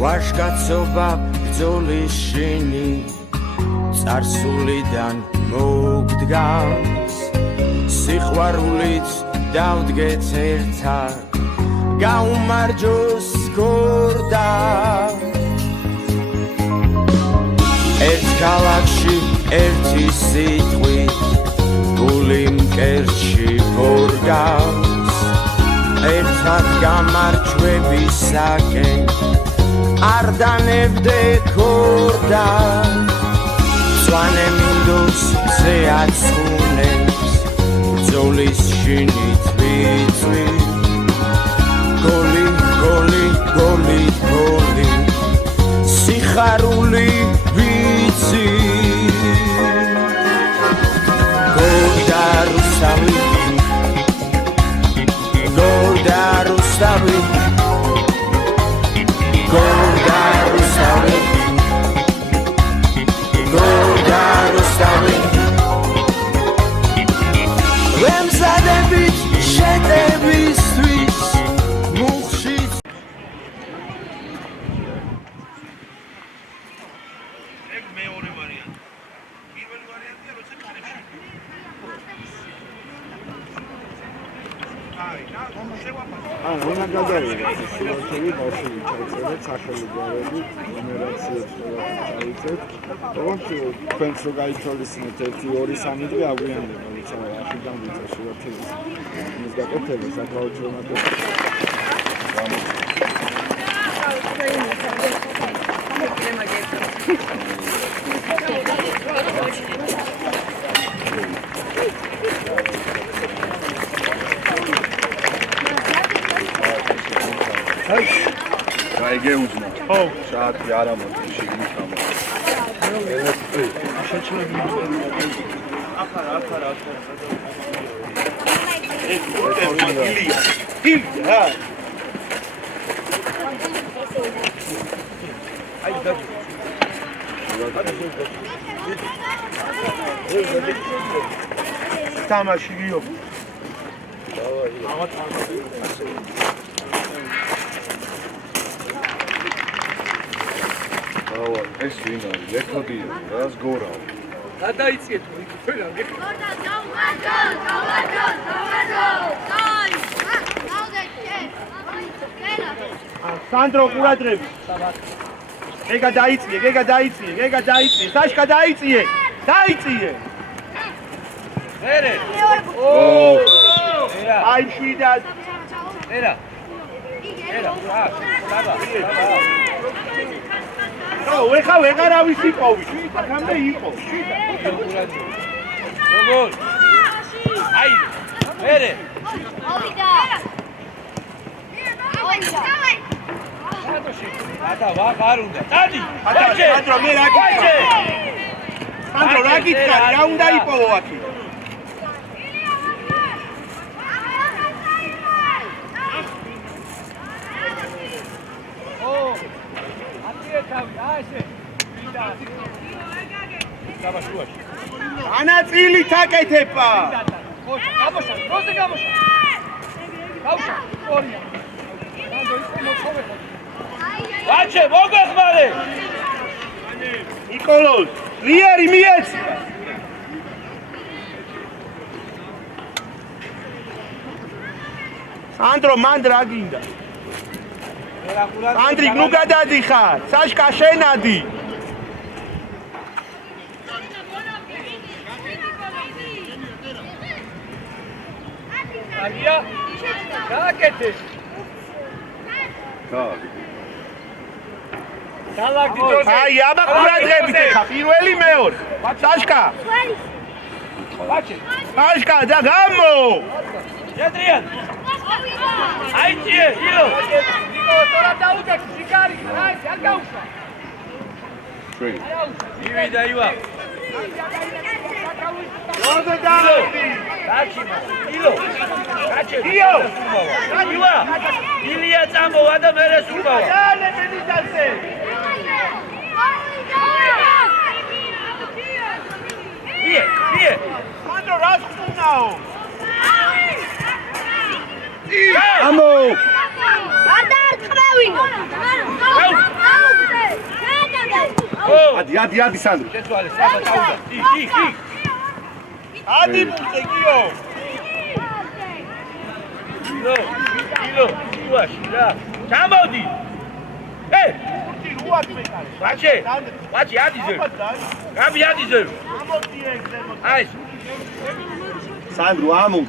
ვაშკაცობა ბრძოლის შინი წარსულიდან მოგდგას სიყვარულიც დავდგეთ ერთად გაუმარჯოს გორდა ერთ ქალაქში ერთი სიტყვით გული მკერდში ბორგავს ერთად გამარჯვებისაკენ არ დანებდე ქორდა მწვანე მინდორს მზე აცხუნებს ბრძოლის შინით ვიწვი გოლი გოლი გოლი გოლი სიხარული ვიცი გოლდა რუსთავი გოლდა რუსთავი გოლდა რუსთავი გოლდა რუსთავი ვემზადებით შეტევისთვის მუხში ეგ მეორე ვარიანტი პირველი ვარიანტია როცა კარებში უნდა გადავიღოთ სიტუაციური ბავშვი ჩაიწერეთ სახელი გვარები ნუმერაციებს ჩაიწერეთ როგორც თქვენს რო გაითვალისწინეთ 1 2 3 დღე აგვიანდება როცა ახიდან ვიწევს სურათების იმის გაკეთება საკმაოდ ჩვენამდე აი გეუძნა. ხო, საათი არ ამოდი შიგნით ამოდი. შეჩნები. ახარ. ეს ილია. ილია. აი დაჭი. თამაში გიო. დავაი. ეს ვინ არის? ლეთოდია, რას გორაო? გადაიციეთ თქვენ რა გიხ. სანდრო ყურადღები. ეგა დაიციე. საშკა დაიციე. ერე. აი შვიდად. ერა. ეხა ვეღარავის იყოვი. აქამდე იყო. როგორ? აი, ერე. მოვიდა. ატა ვაღარ უნდა. დადი. სანდრო მე რა გიქცე? სანდრო რა გიქცე? რა უნდა იპოვო აქ? ანაწილი თაკეთება. გამოშა, როზე გამოშა. გავშა, ორია. ვაჩე, მოგეხმარე. ნიკოლოზ, ლიერი მიეც. სანდრო მანდ რა გინდა? ანდრიკ ნუ გადადიხარ. საშკა შენადი. აგია. გააკეთე. გააკეთე. აი, აბა ყურადღებით ხა პირველი მეორე. საშკა. ვაჩე. საშკა და გამო. ეტრიან. აიჭიე, იო. თორა დაუჭე, შიკარი. აი, არ გაუშვა. შვილი. მივიდა ივა. როზე დაიდი. გაჩიმა. ილო. გაჩე. იო. ივა. ილია წამოვა და მერე სულბავა. დალე მედიტაზე. ბიე. სანდრო რას ხუნაო? ამო. არ დაარწმევინო. ადი სანდრო. შეცვალე, საბა დაუდა. იქ. ადი მუზე გიო. ილო, შუაში რა. ჩამოდი. ვაჩი ადიზე. გაბი ადიზე. აი. სანდრო ამო.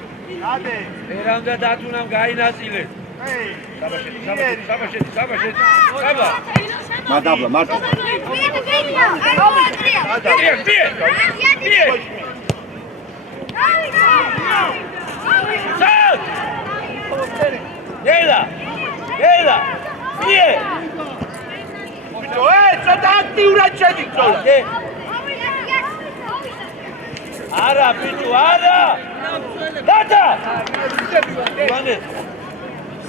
ადე. ერამდა დათუნამ გაინაწილეს. საბაშეთი. საბა. მადაბლა მარტო. ბიე. სად. ელა. ბიე. ბიჭო, ცოტა აქტიურად შედიწოლა. არა, ბიჭო, არა. დადა. ივანე.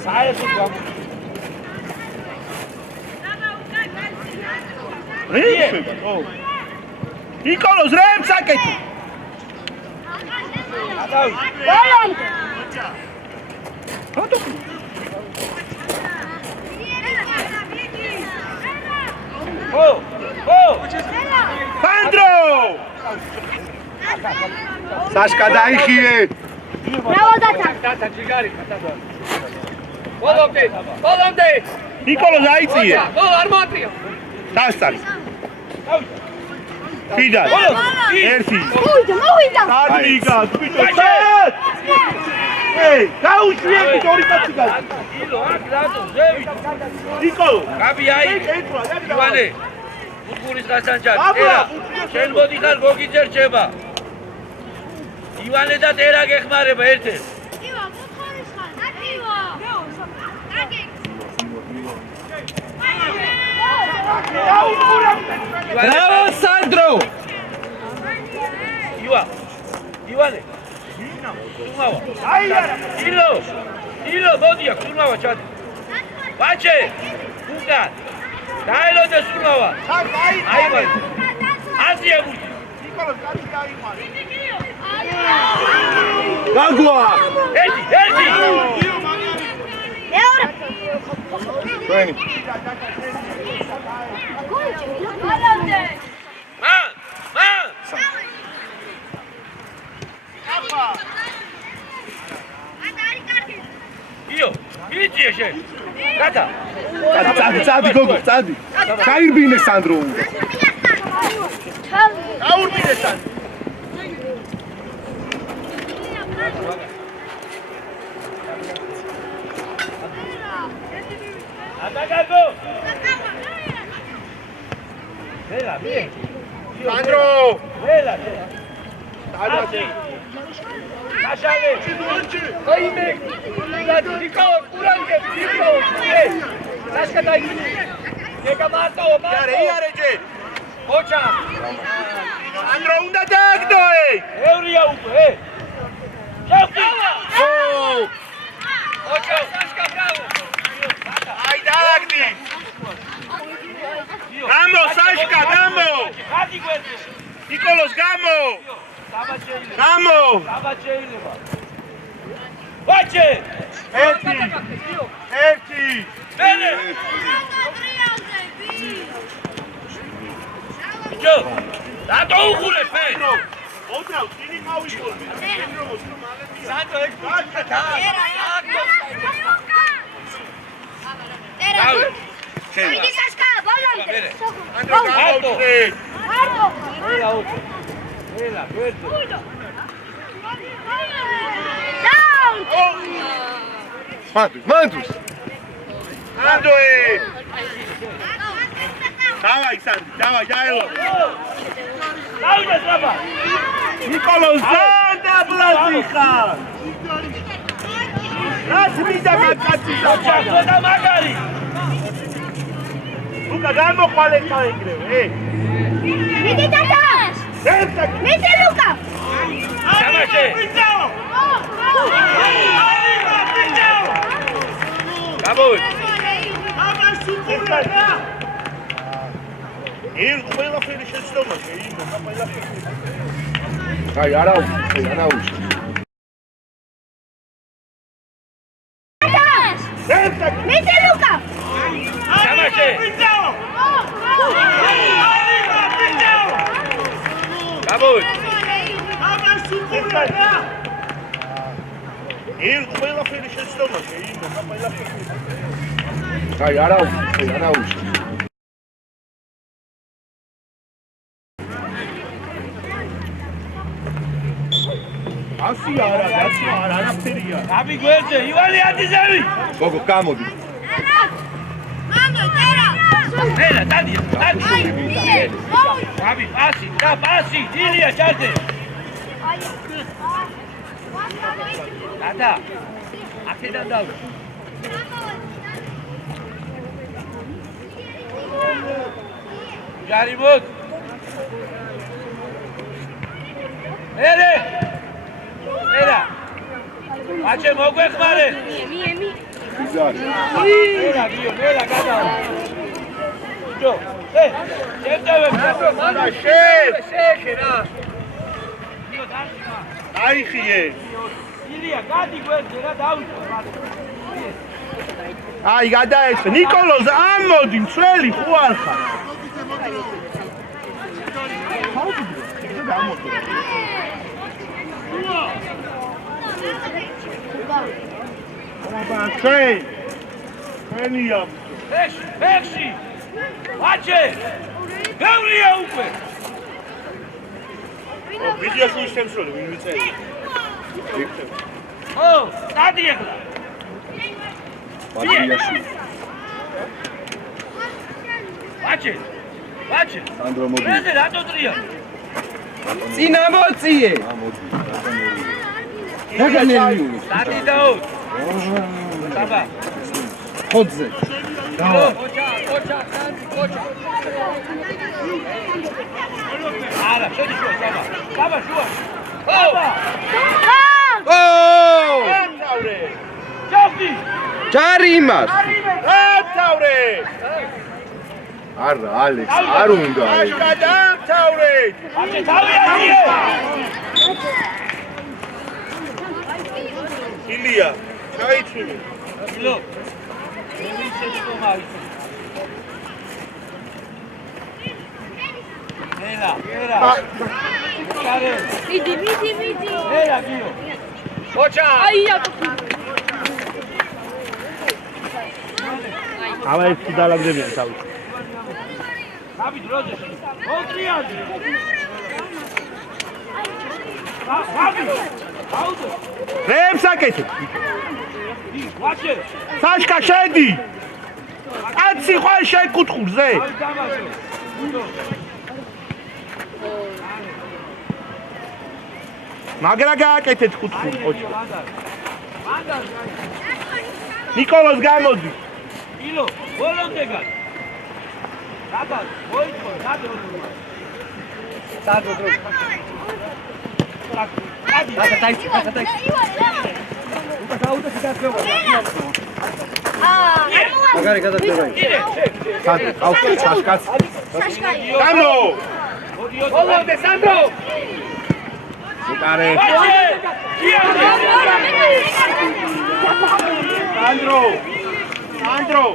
საერთოდ გამო. ნიკოლოზ რემს აკეთე. ადავი. სანდრო! საშკა დაიხიე. დათა ჯიგარი ხატა. ბოლომდე. ნიკოლოზ აიწიე. არ მოატრიო. დასწარი. ფიდა. ერთი. მოვიდა. სადმიკა, ბიჭო, გაუშვიე ბიჭო ორი კაცი გა. ილო, აქ რატო ზევი? ნიკოლო. გაბი აი. ივანე. ფუტკურის გასანჯარი. ტერა. შენ მოდიხარ გოგიძე რჩება. ივანე და ტერა გეხმარება ერთ-ერთ. ბრავო სანდრო! ივანე. სურმავა. აი არა. ილო, მოდია, სურმავა ჩადი. ვაჩე. უკან. დაელოდე სურმავა. აი ვაი. აზია გუჩი. ნიკოლოზ კაცი გაიმარე. გაგვა. ერთი. ჩვენი. მან. იო, მიიწიე შენ. გადა. წადი გოგო, წადი. გაირბინე სანდრო უნდა. გაურბინე სანდრო. ადაგაგო. ველა, მიე. სანდრო! ველა. ადაში. აშალე. აიმე. ნიკოლო, კურანგე, ნიკოლო. საშკა დაიჭი. ეკა მარტო. იარე ჯე. ოჩა. სანდრო უნდა დააგდო ევრია უკვე. შევკივა. ოჩა, საშკა ბრავო. აი დააგდი. გამო საშკა, გამო. ხადი გვერდი. ნიკოლოზ გამო. საბაჭეილება. გამო. საბაჭეილება. ვაჩე. ერთი. მერე. ბიჭო, რატო უხურებ მე? ოდნავ წინი მავიშურე. სანდრო ეგ გაშკა. Idi Sashka, bolomde. არტო. Ardo. ველა ოჩა. ველა, გვერდი. Down. მანდრუს. ანდოე. დავაი სანდი, დავაი დაელო. დავიდა ზაბა. ნიკოლოზ ზანდა ბლაზიხა. რაც მინდა კაცი ოჩა, ცოტა მაგარი. უკა გამოყვალე წაიგრე. Midi tata. Midi Luka. საბაჭე. გამოვი. ყველაფერი შეცდომა შეიძლება ყველაფერი. აი არაუში. Midi Luka. საბაჭე. გამოვიდ. ყველაფერი შეცდომაზე, ყველაფერი. აი, არა უშ. ასი არა, დაცვა არა, არაფერია. აბი გვერდზე, ივანი ატიზევი. გოგო, გამოდი. ელა, დადია, აბი, პასი, ილია, ჩარდე. დადა, აქედან დავი. ჯარი მოდ. ერე. ერა. აჩე მოგვეხმარე. იზარი. ერა, გიო, ერა გადავა. ჯო, შევდევებ, არა, შე რა. აიხიე. ილია, გადი გვერდზე რა დავიწყო. აი, გადაეცე. ნიკოლოზ, ამოდი, მცველი ხო არ ხარ? ჩვენია. ფეხში. აჩე. გევრია უკვე. ვიდეოში შემსროლე, ვინ ვიწერი? ო, დადი ახლა. ბადიაში. აჩე. სანდრო მოდი. ესე რატო დრია? წინა მოწიე. მოდი. დაგანელი. დადი დაუ. საბა. ხოძე. ოჩა, არა, შედი შუა, საბა, შუა. ო! ამთავრე. ჯაფი. ჯარი იმას. ამთავრე. არა, ალექს, არ უნდა. აი, გადაამთავრე. აჩე თავი აიე. ილია, ჩაიცვი. ილო. მე შედგომა ის. ერა. კარე. მიდი. ერა გიო. ოჩა. აია. ამა ეს დალაგდებიან თავი. აბი დროზე. მოტრიადი. აბი. აუდო. რემს აკეთებ. ვაჩე. საშკა შედი. კაცი ხვალ შეკუთხურზე. აი დამაშო. მაგრა გააკეთეთ კუთხური ოჩა. მანდარ. ნიკოლოზ გამოდი. ილო, ბოლომდე გან. დაბა, მოიწო, დადრო. მაგარი გადაგდება. ყავს ჩაშკაც. გამო. ბოლომდე სანდრო. უკარე. სანდრო.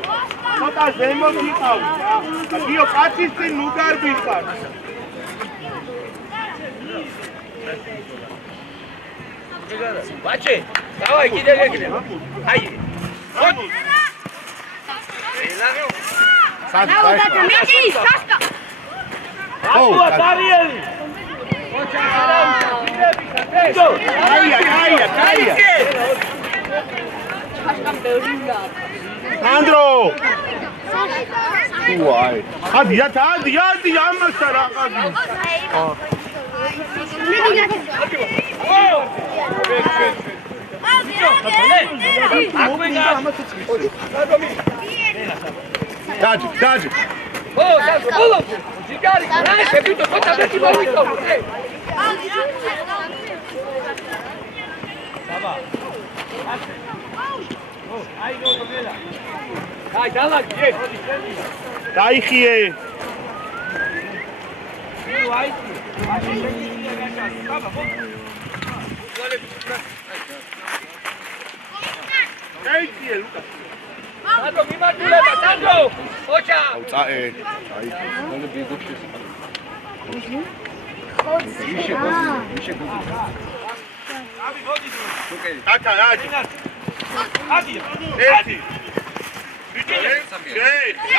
ცოტა ზემოთ იყავ. გიო კაცის წინ ნუ გარბიხარ. ვაჩე, დავაი კიდე გეკიდე. აი. მიდი, სასკა. აბა დარიელი. ოჩა არაუშა, კიდები ხარ. აია. სანდრო. უაი. ადი ამასა რა ყადი. დაჯი. ო, ბოლო. ჯიგარი, რა შევიდო, ხოთა მეტი მოვიდო. საბა. ო, აი გოგელა. აი დალაგი, მოდი შენი. დაიხიე. აი, აი შენი გაკა. საბა, ხო? დაიხიე ლუკა. სანდრო მიმართულება, სანდრო. ოჩა. წაე. აი, მოლე ბიზნესი. აკა ადი ერთი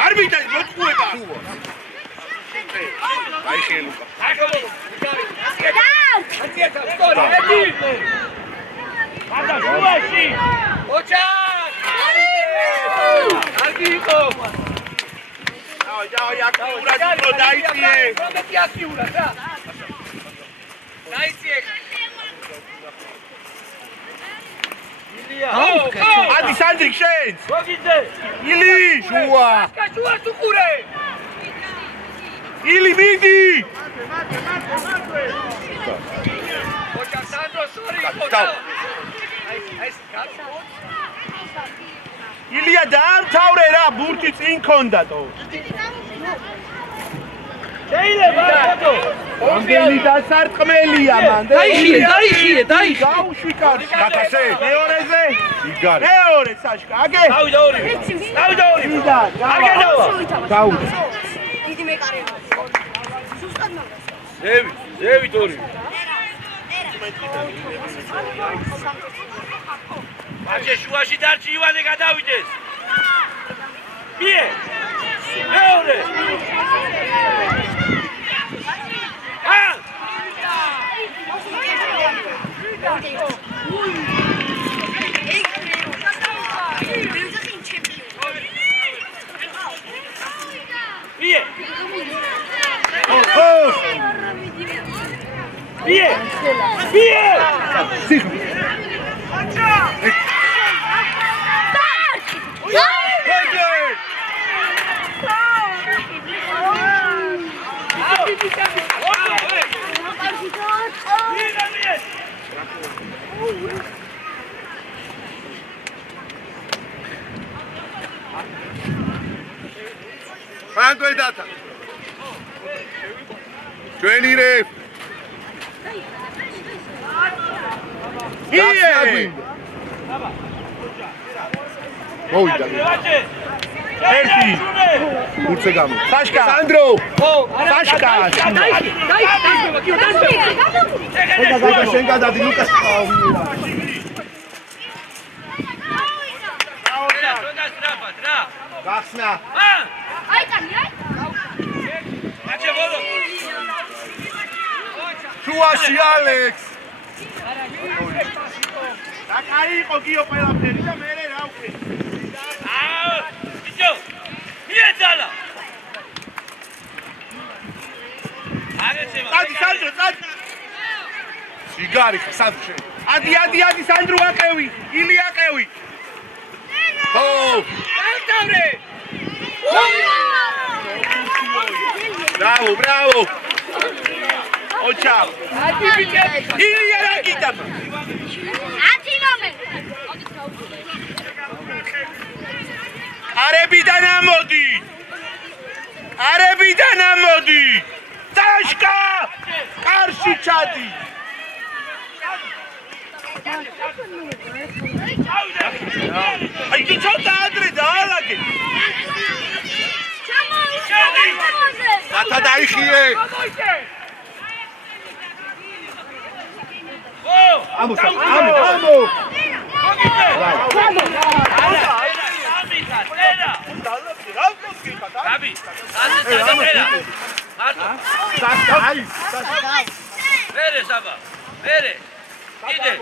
არ მიდა მოწყუება აი ხელუკა დავай აქტიურად უფრო დაიწიე ადი სანდრიკ შენს ილი შუა ილი მიდი ილია დაამთავრე რა ბურთი წინ ქონდატო შეიძლება ამდენი დასარტყმელია მანდ დაიხიე გაუშვი კარში გათასე მეორეზე მეორე საშკა აგე დავიდა ორი იდა აგე დავა დიდი მეკარეა სუსტად ზევით ორი აჩე შუაში დარჩი ივანე გადავიდეს ბიე მეორე Quanto è data? Giovanile! ერთი უცეგამო საშკა სანდრო საშკა შენ გადადი ლუკას გახსნა შუაში ალექს და კაი იყო გიო ყველაფერი და მე რა ვქე ბიჭო მიეძალა ადი სანდრო წადი სიგარი სანდრო ადი სანდრო აყევი ილი აყევი ო დავდავრე ბრავო ოჩა ილი არა გიტაბ არებიდან ამოდი წაშკა კარში ჩადი აი ცოტა ადრე დაალაგე გათა დაიხიე ამო Gabi, Vere, Saba, vere, ide.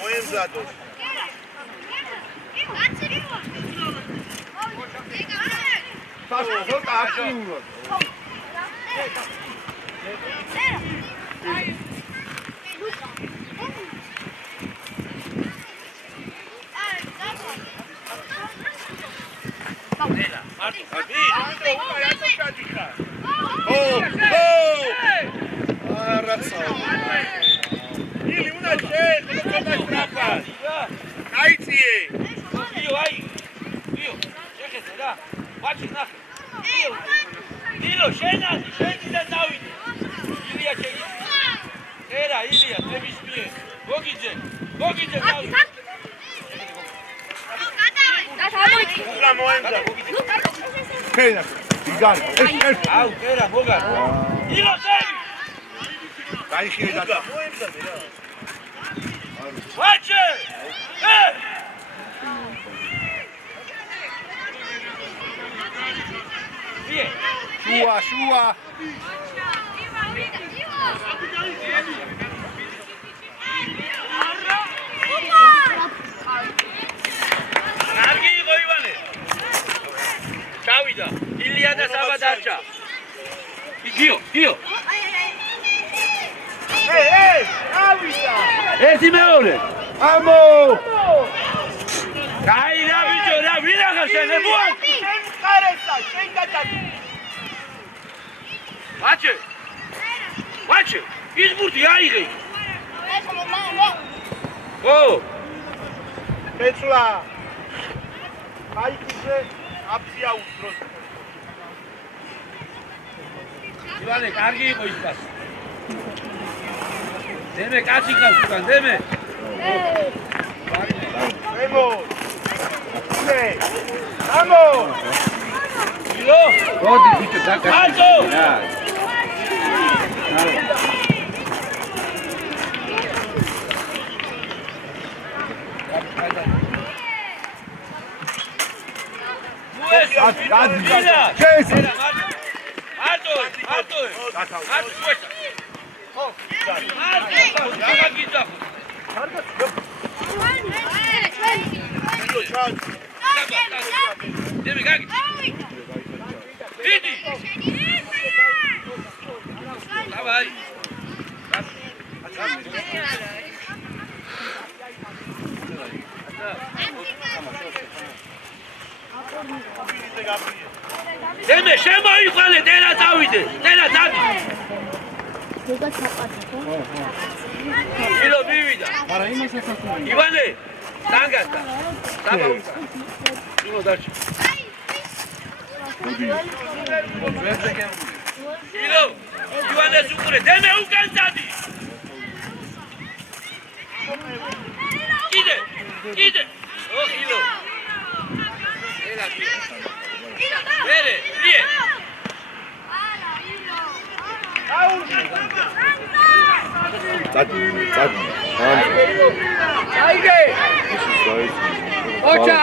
მოემზადოს ცოტა აქტიურად მოემზადოს იგარი აუ წერა მოგარ ილოსები გაიხილე და ვაჩე შუა კარგი იყო ივანე ჩავიდა ილია და საბა დარჩა გიო ავიდა ერთი მეორე ამო კაი რა ბიჭო რა ვინახავ შენ ბუა შენ ხარესა შენ გადადი ვაჩე ის ბურთი აიღე ო ეცლა აი කිზე აფსია უსდროს ივანე კარგი იყო ის პასი დემე კაცი ყავს უკან დემე ემო ამო ილო მოდი ბიჭო დაკაცო რა დემე შემოიყვანე დენა წავიდე დენა დადი ილო მივიდა არა იმასაც ახლა ივანე დანგასა დაბაუდა ილო დარჩი ილო ივანეს უყურე დემე უკან დადი კიდე ო ილო ელა Bere, bien. Ocha!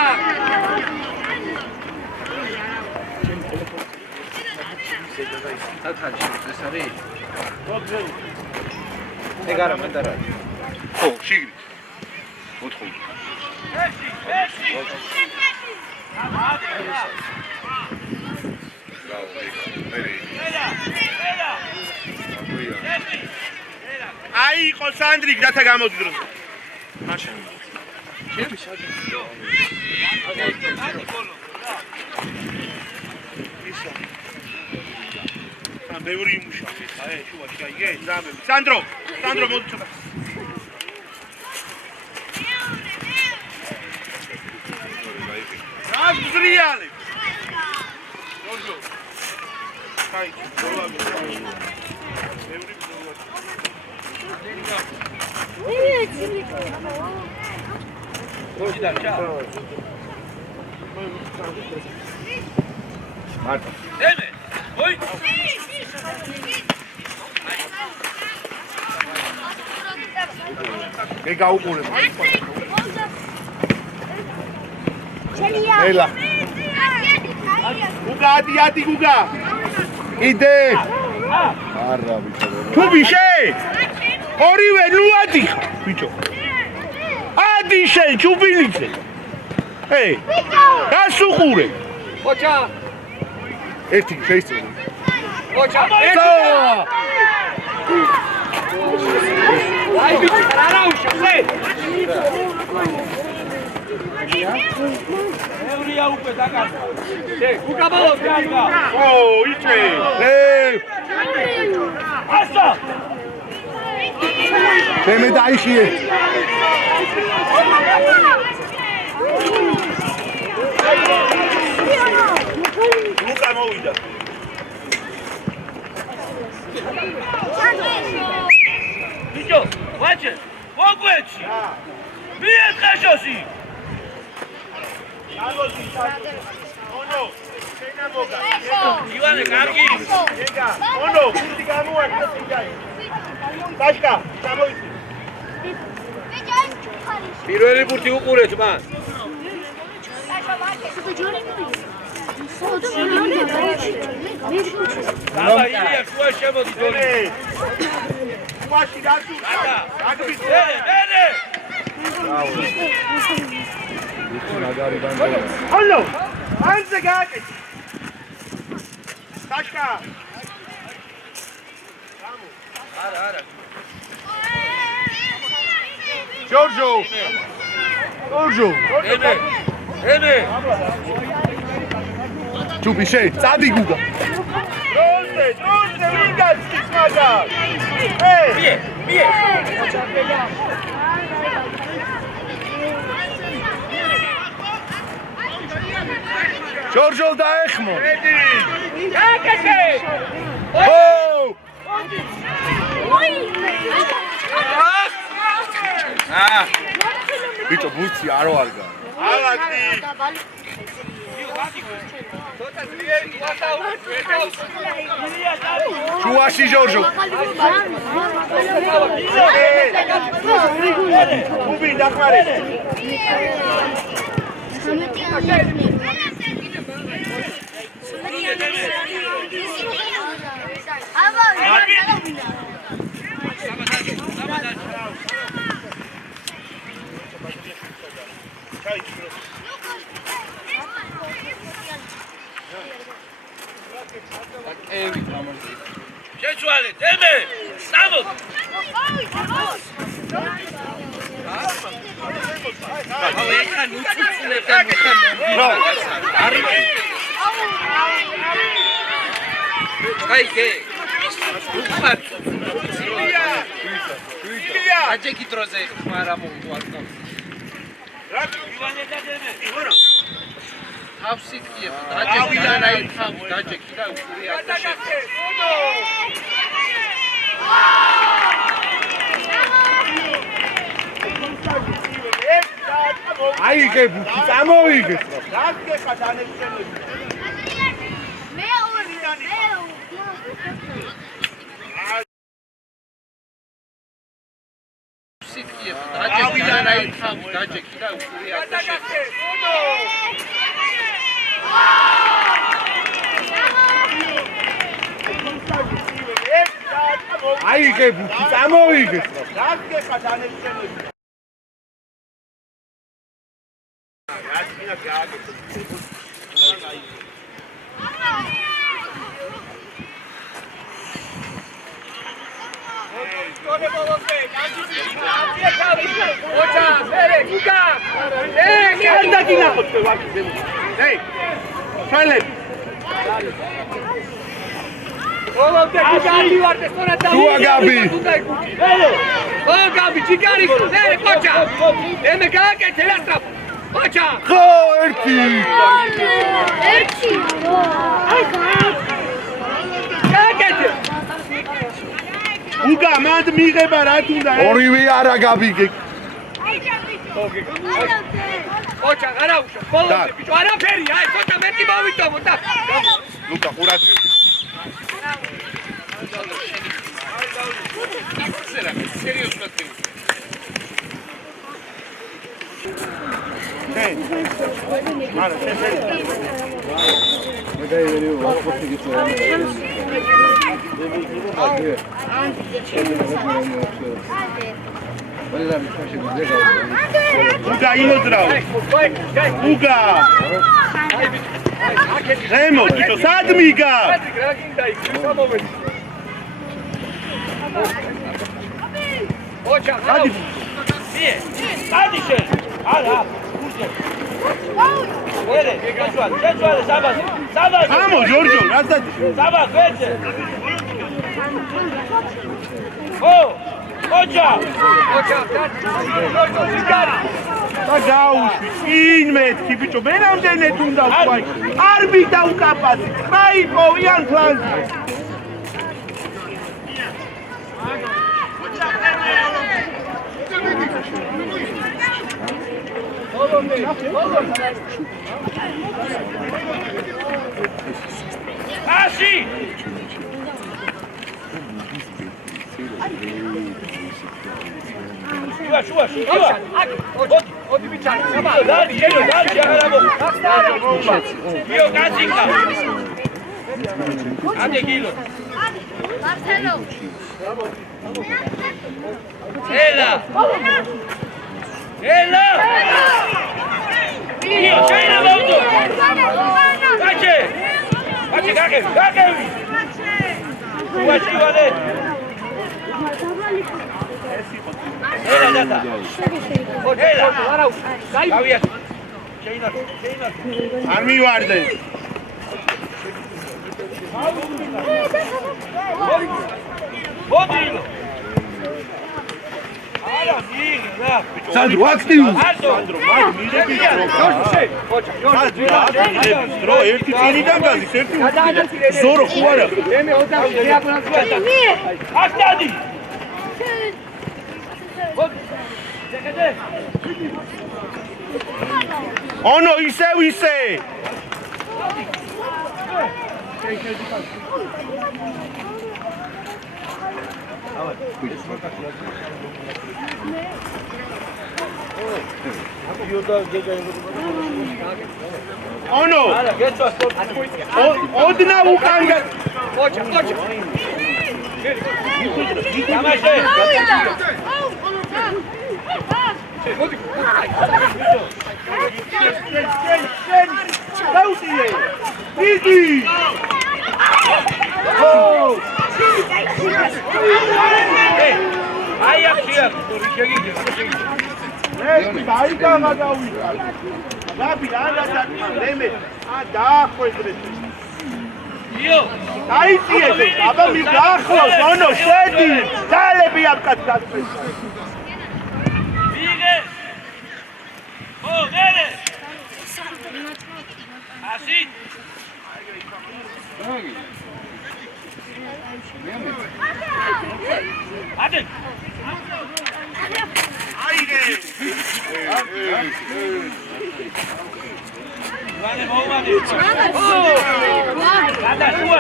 ეგარა მანდარა ხო შიგნით მოთხოვნ აი იყო სანდრი რათა გამოდროს მაშინ ბევრი იმუშავე აი შუაში აიგე ზამები სანდრო მოდი ცოტა რა გზრიალე ჯოჯო აი დოლარი ბევრი მოდი დარჩა მარტო დემე ოი მე გაუყურებ ელა გუგა adi გუგა იდე არა ბიჭო თუ ბიშე ორივე ნუ ადი ბიჭო ადი შენ ჩუბინიცე გასუყურე Ocha! ერთი შეიძლება Ocha! Ai, bicho, Araújo, sei! ევრია უკვე დაგასა Ucabalo, carga! ო იწე ასა მე დაიხიე ლუკა მოვიდა ბიჭო ვაჩე მოგვეჩი მიეთხაშოსი ალოზი ონო შენ ივანე, კარგი. ეგა, ონო, გუნდი გამოაჩინე სინჯაი. საშკა, გამოიწვი. პირველი ბურთი უყურეთ მან. აბა ილია შუა შემოდი ძონი. შუაში დაწუ. ე. ონო, ანზე გააკეთე. საშკა. არა. ჯორჯო. ემე. ჯუბი შე, წადი გუგა. დროზე, ვინ გასწის მაგარ? მie. ჯორჯო დაეხმო. გააკეთე! ო! ბიჭო, ბურთი არო არგა. ალაკი. შუაში ჯორჯო. უბი დახმარე. შეცვალეთ, ემე, სამოთ. აჯეკი დროზე ხმარა მომგვარდა. თავსით კი დაჯეკი და რაითავ დაჯეკი და უყური აკაშე. აიგე ბუთი, წამოიგე. რადგეხა დანეშენები. სიტკი დაჯეკი და რაითავ დაჯეკი და უყური აკაშე. აიგე ბუთი, წამოიგე. რადგეხა დანეშენები. ხო, ერთი. უგა, მანდ მიღება რა თუნდა? ორივე არა გაბიგე. ოჩა, არა უშო, ბოლომდე ბიჭო, არაფერი, აი, ცოტა მეტი მოვიტოვო და ლუკა, ყურადღება. სერიოზულად უგა, იმოძრავ. უგა. ემო, ბიჭო, სად მიგა? ოჩა, სადი. სადი შენ. არა. ვერე, შეცვალე, საბაზი. ამო, ჯორჯო, რა სადი? საბაზ, ვერე. ოჩა, და გაუშვი, წინ მეთქი, ბიჭო, მე რამდენად უნდა ვთქვი? არ მიდა უკაფასი, მაიპოვიან ფლანგი. Აში! შუა! ოდი ბიჭარი, საბა. დარი, აღარა მოხდა. იო, კაციკა. Ade kilo. Marcelo. Ela. Io, c'è la moto. Pace, cake. Pace, vale. Ela data. Ela. Gaviat. Cheina. არ მივარდე. Odilo. Ara, mira. Sandro, აქტივი. Sandro, მიდები დრო, ერთი წინიდან გადის, ერთი უკიდიდან. ზორო ხო არა? მე 27 აბონაცია. აქტადი. ონო ისე. ონო Ara, geto a sport. ოდნა უკან ოჩა. Tamaşe. დაუტიე დიდი Ai, axia, შეგიძლია. დაიდა გადავიდა გაბი რაღაცა მე დაახვედრე Io, დაიწიე აბა მიგახლოს ონო შედი ძალები აკაც გასწრე Vighe. Oh, vere. Así. Ade. აიდე Vale, მომადი. Gada, შუა.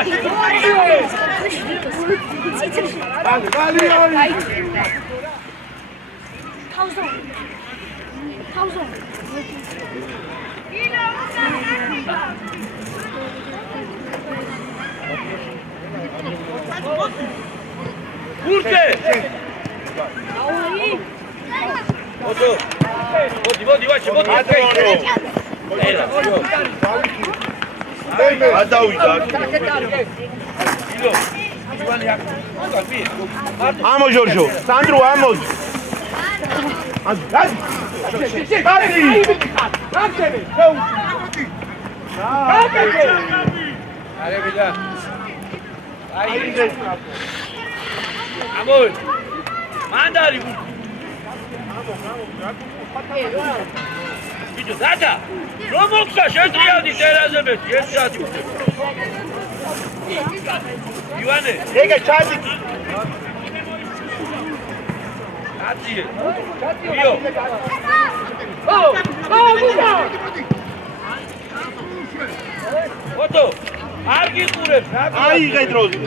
გალიონი Pausa. Urte. Oto. Vodi, vaci, vodi. Ela. გადავიდა Ilo. Ivani, calmi. ამო ჟორჟო სანდრო ამოდი ადი Are, vida. Ai, amor. Mandari. Video, data. No moxa, შეტრიადი ტერაზებეთ, ერთად. ივანე, ეგა ჩადი აციე. იო. ფოტო. არ გიყურებს, რა. აიღე დროზე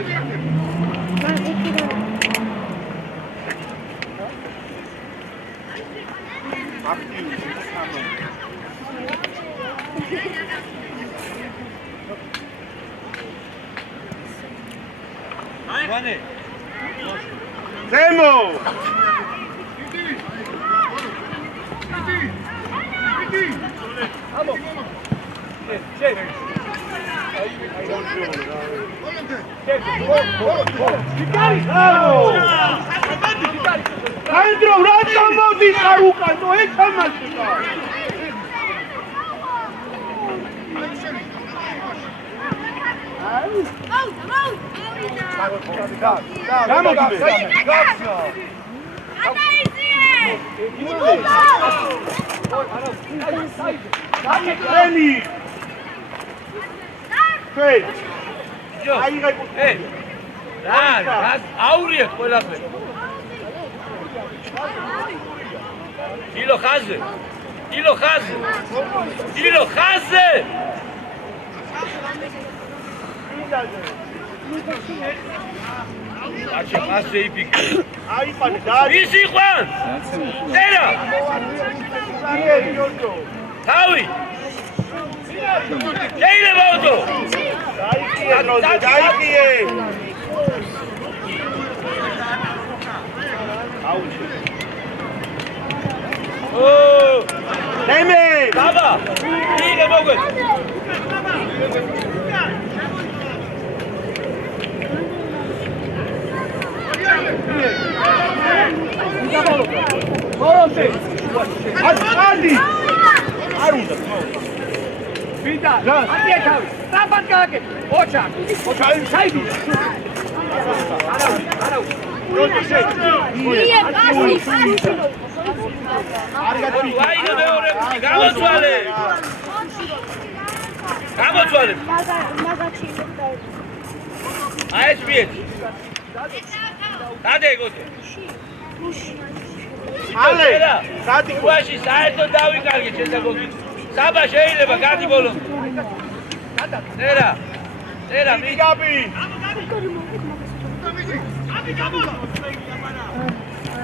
ივანე. ზემო სანდრო რატომ მოდის არ უკან თუ ეს ამასიკა რა, აურიეთ ყველაფერი. ილო ხაზე. დილო ხაზზე. დილო ხაზზე. აჩა ხაზზე იფიქრე. აიყვანე და ისი ყვან. წერა. თავი. შეიძლება ოდო. დაიქიე როზე, დაიქიე. აუჩი. ო! ნემე! ბაბა! იგე მოგვე. მორონდე! აცადი! არ უნდა. ვიდა, ატია თავი. საპატ გააკეთე. ოჩა. ოჩა საიდი. არა. როდი შეჭი. ია, პასი. ვაიგე მეორე. გამოცვალე. გამოცვალე. აი ეს მიეთ. დადეგოთე. ალე, სადი უაში საერთოდ დავიკარგე შენდა გოგით. საბა შეიძლება გადი ბოლო. წერა. წერა მი. გაბი.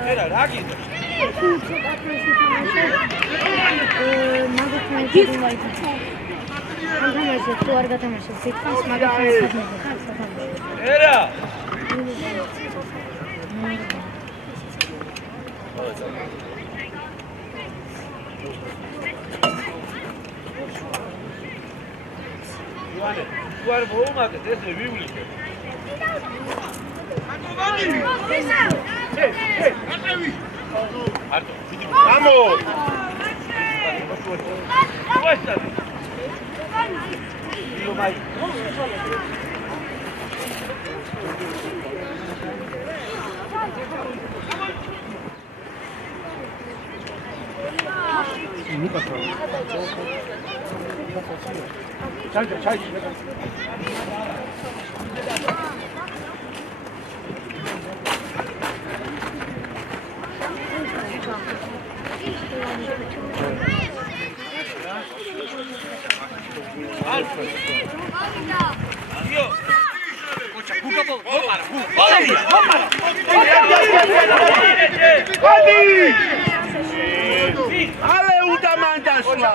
წერა რა გინდა? წერა. Tu ar moumate, este viulice. Vamos! Muéstrate. Digo mai. Ale uda mandasła!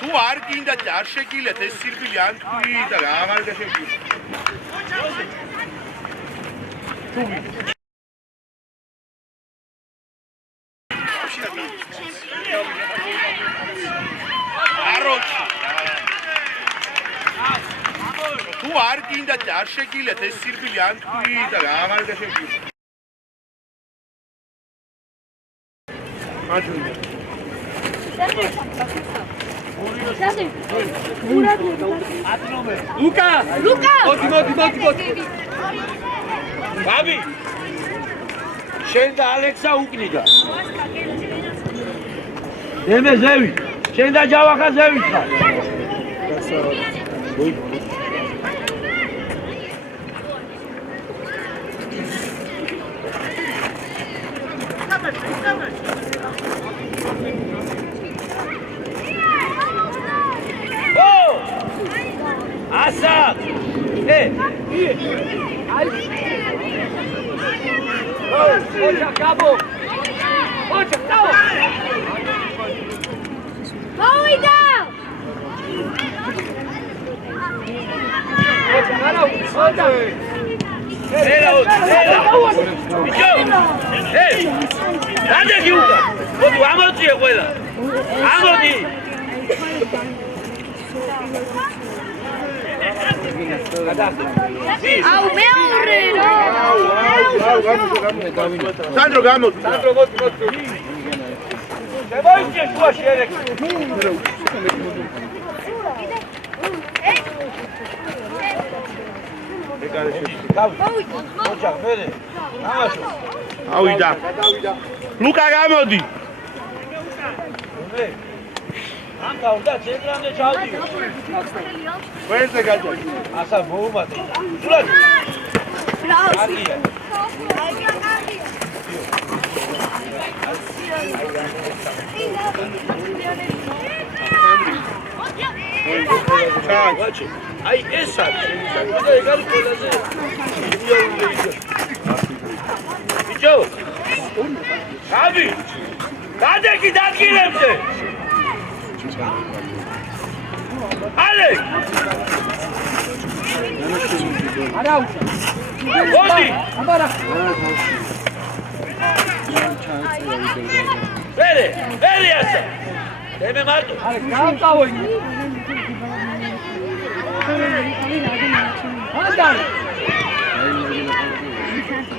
თუ არ გინდა და არ შეგილეთ ეს სირბილი ან თქვი და აღარ გაშეგილეთ. თუ არ გინდა და არ შეგილეთ ეს სირბილი ან თქვი და აღარ გაშეგილეთ. მაჯუნია. Luca! Moti. Babi! შენ და ალექსა უკნიდა. ემე ზევი. შენ და ჯავახა ზევი ხარ. Asad! Ocha, cabo! Ocha, cabo! Მოიდა! Ocha! Rade giuga! Modu amodzi quella! Amodzi! აუ მეორე რა! სანდრო გამოდი. შემოიჭე შუა შერეკ. ოჯა, მერე. ამაშო. ავიდა. ლუკა გამოდი. მე ამ გავდა ცენტრამდე ჩავდიო. ვერზე გაჭარ. ასა მოუმატე. სულად. კარგია. ვაჩი. აი ეს არის. და ეგ არის ყველაზე იდეალური ვიდეო. ბიჭო. გაბი. გადაგი დადგილებზე. Ale! არაუშა. Გოდი! აბარა. ვერე, ვერე ასა. დემე მარტო. არა, გავწავოინე. ანდარ.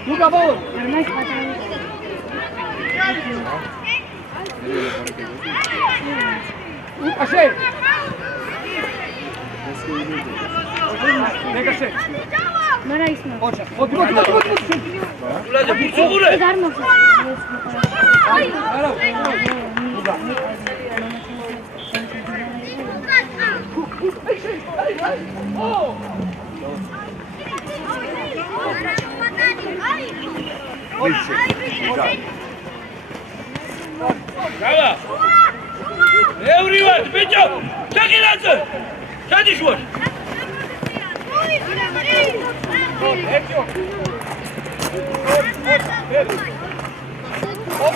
თუ გაბოლო. უკაშე. მეგაშე. მარა ისმა. ოჩა. მოდი. ულაზე ბუცუღურე. არ მოხდა. არა. გავა. ევრი ვარ, ბიჭო. ჩაკილაძე. ჩადიშوار.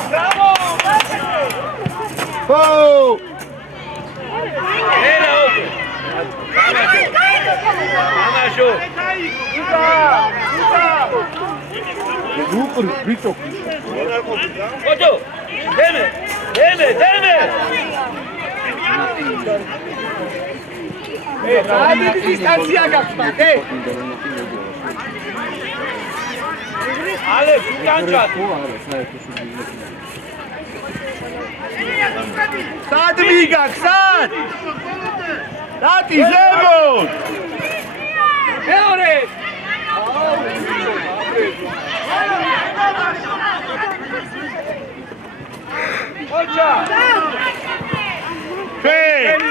Bravo! Oh! Era outro. Amacho. Super, bicho. Ojo. Deme. Bravo, distanția gaxma, hey! Ale, fugancat. Sad migak, sad! Dati zemlju! Eore! Ocha. Hej!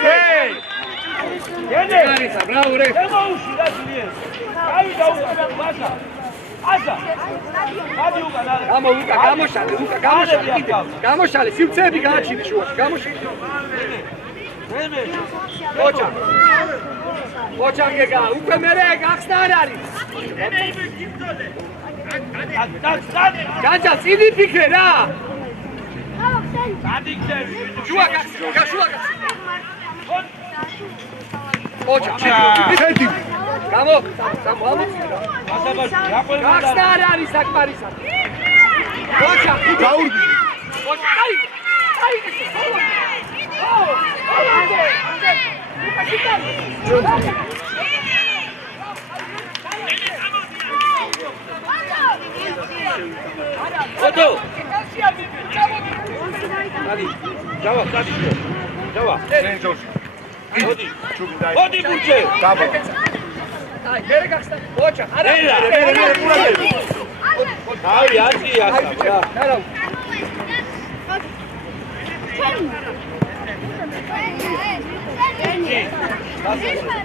Jede. Bravo, re! Nemo uši, da si nije. Kavi da uga, vaša. Asa. Hadi uga, nade. Gamo, Luka, gamošale, sivcebi gačini šuvaš, gamošale. Deme. Očan je ga, ukve mere, gaksna arari. Tak. Gađac, idi pikre, da! Hadi gdje. Šuva gaksna, šuva gaksna. Očan, Sedi! gamo. Asa baš, jako je Gaksna arari, sakmarisa. Očan, Gaurdi! očan, aj! Oto. Hadi. Java, hadi. Java. Hadi burče. Aj, mere gaksna, očan, arari. Mere, pura mere. Avi, hadi, asa. Bravo.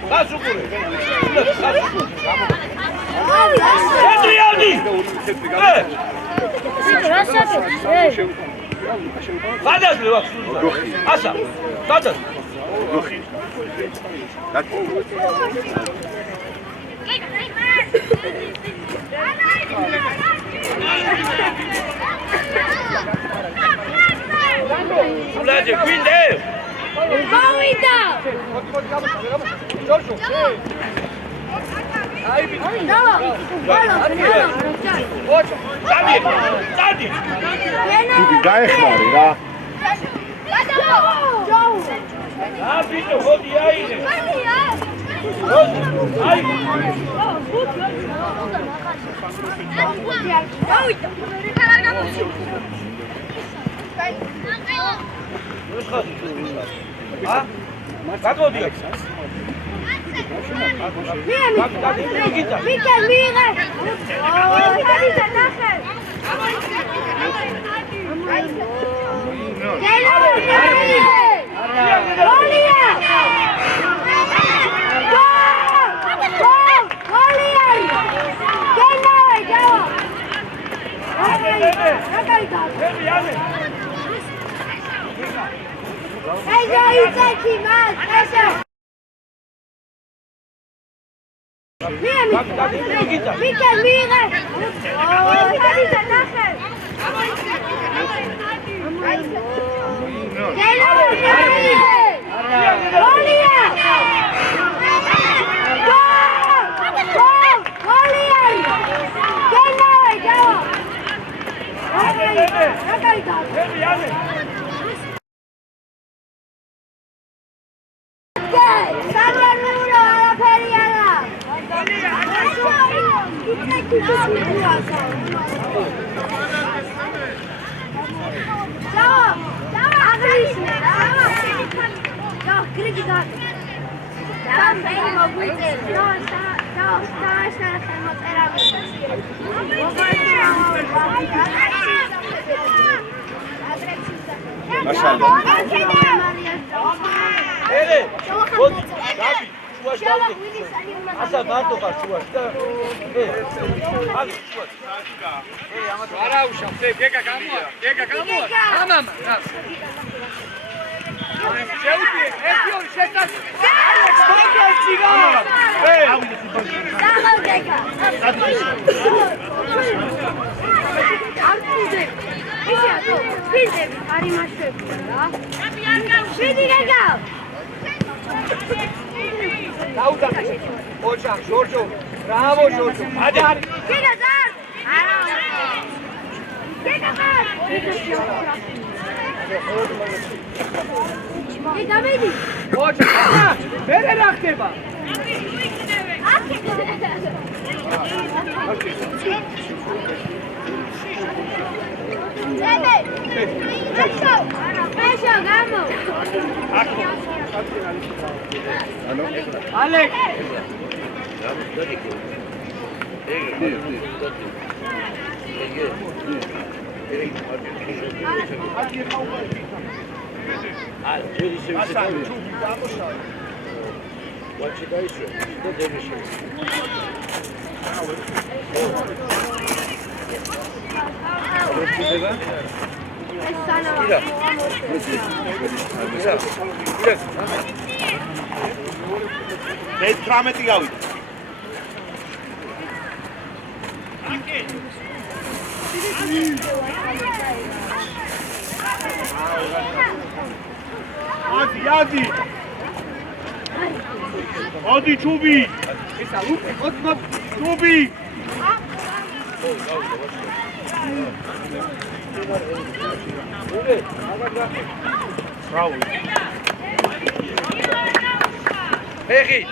Kasu kure. Centri javdi. Vadas li ovak suza. Asa. Vadas. Ulađe, kvinde. Vojda! Stadi. Tudi ga je hvari, da? A, bićo, hodi, ja idem. Hodi, ajde. A? Kako odijaš? Mikel, mire! Gel, Odi čubi! Čubi! Bravo. Egi!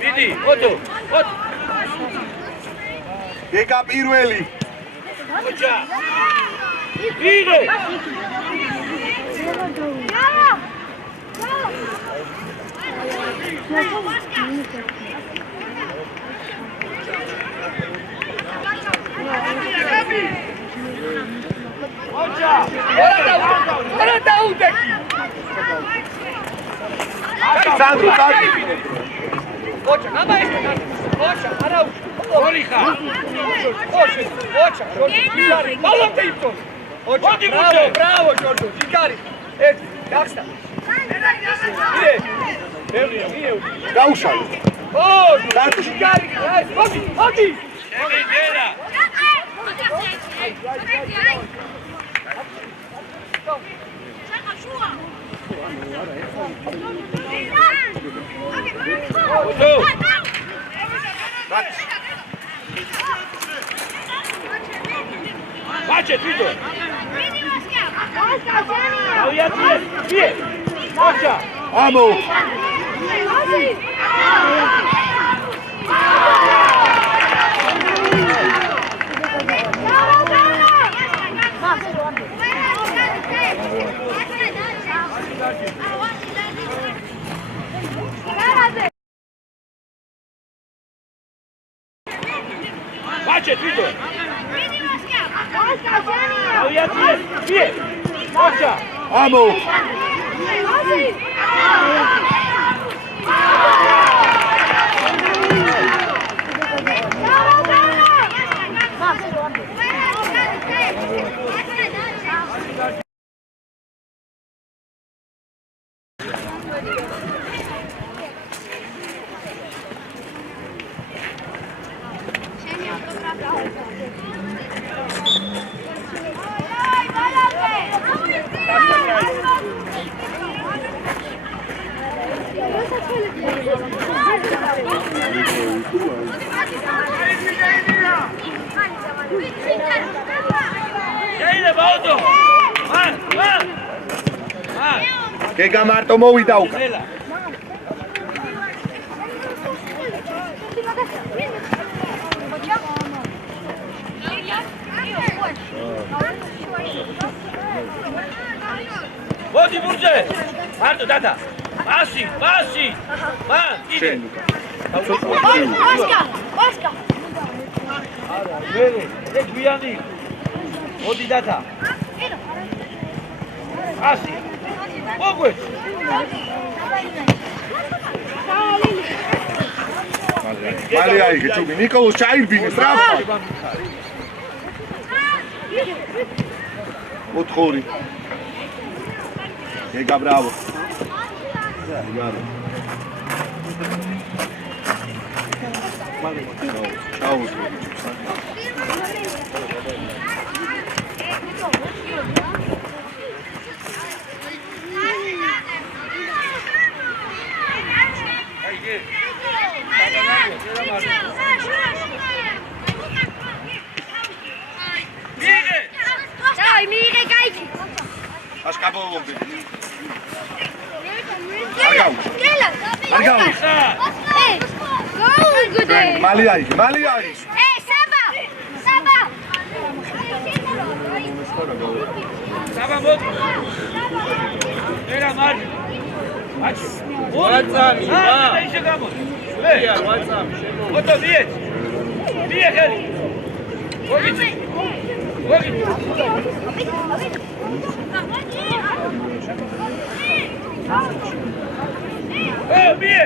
Vidi, oto, oto. Gega პირველი. Ocha. Vidi. Ocha. Ora daude. Sandro, Ocha, nama este. Ocha, ara. Olija. Ocha, Giorgio, balon te ipto. Ocha, bravo, bravo, Giorgio, Giorgio. Jaksta. გაუშალე. ო, Giorgio, odi. Egi, dera. Oto. Pace, Tito. Via. Ocha. Amo. ავიაციე, ბიე. ოჩა. ამო. შეიძლება ოდო. მან. გეგა მარტო მოვიდა უკან. ნელა. მოდი ბურჯე. მარტო დადა. მასი. მან, იდე. Oscar. არა, მე გვიანი. მოდი დადა. ასი. მოგვეც. მალე აიგე ჩუბი ნიკოლოს ჩაირბინე სტრაფა. ოთხორი. გეგა ბრავო. ჩაუ. მიიღე კაი. აშკაბოლობდი. არ გაუ. გუგუდე. მალე აიგე. საბა. საბა მოდი. ერა მარი. აჩი. ვაცამი, ისე გამოდი. ვაცამი, ოდო ვიე ხელი. ვოგიჩი. ვიე.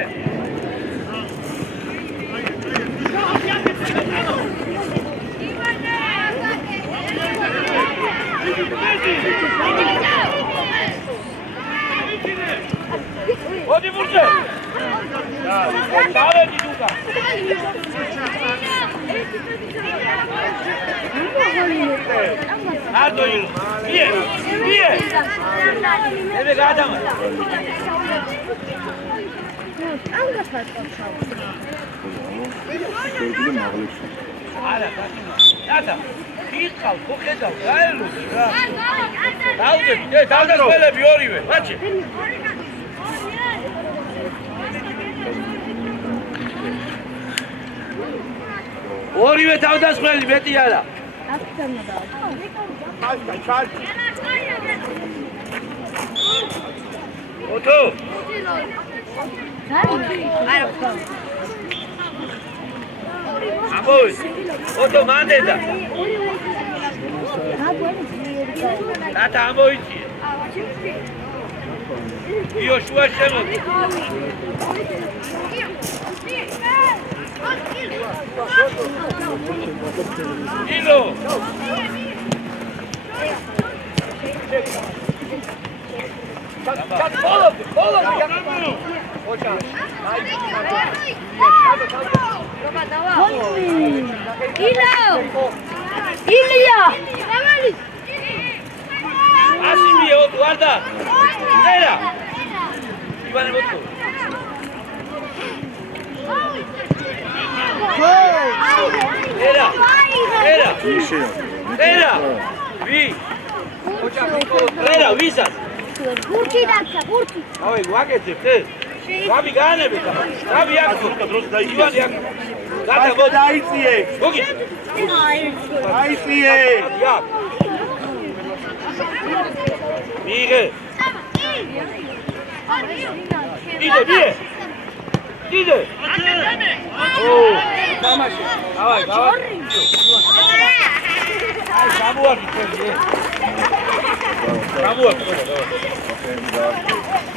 მოდი ბურჯე. დავედი დუკა. არტოილო. ვიე. ებე გადამა. არა, დადა. ხიყავ, ხო ხედავ, გაელუს რა. დავდები, დავდასველები ორივე, მაჩი. ორივე დავდასველი მეტი არა. ოდო. ამოის. ოდო მანდედა. დადა ამოიცი. იო შუა შემოდი. ილო. ილია. ასიმიე ოდო არდა. ერა. ივანე მოწო. ერა. ვი. ერა ვიზა. გურჩი დაცა, გურჩი. ავი ვაკეთებ ხე? ვაბი გაანები და. ვაბი აქ დროს და ივანე აქ. გადა მოდი. დაიწიე. გოგი. დაიწიე. მიიღე. იდე. ო, თამაში. ავი, აი, გამოაქვს თქვენი. გამოაქვს. ოკეი, და